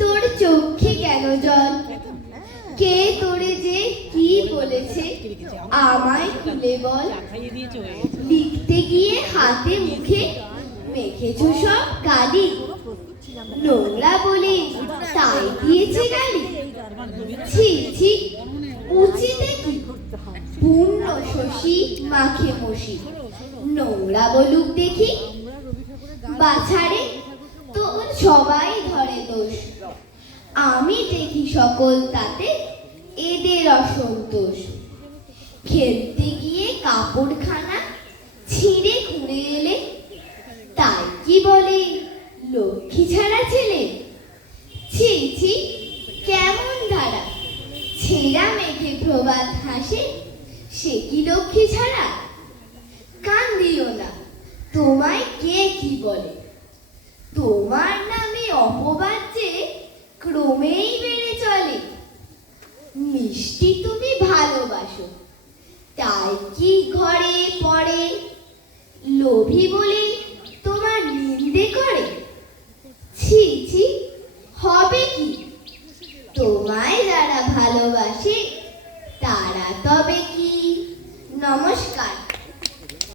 তোর চোখে কেন জল? কে তোরে যে কি বলেছে আমায় খুলে বল। লিখতে গিয়ে হাতে মুখে মেখেছো সব কালি, নোংরা বলে তাই দিয়েছে গালি। ছি ছি, উচিতে কি পূর্ণ শশী মাখে মশি, নোংরা বলুক দেখি। বাছারে তোর সবাই ধরে দোষ, আমি দেখি সকল তাতে এদের অসন্তোষ। খেলতে গিয়ে কাপড়খানা ছিঁড়ে খুঁড়ে এলে, তাই কি বলে লক্ষ্মী ছাড়া ছেলে। ছি ছি, কেমন ধারা, ছেঁড়া মেঘে প্রভাত হাসে, সে কি লক্ষ্মী ছাড়া। কান দিও না, তোমায় কে কি বলে, তোমার নামে অপবাদ যে ক্রমেই বেড়ে চলে। মিষ্টি তুমি ভালোবাসো, তাই কি ঘরে পড়ে, লোভী বলে তোমার নিন্দে করে।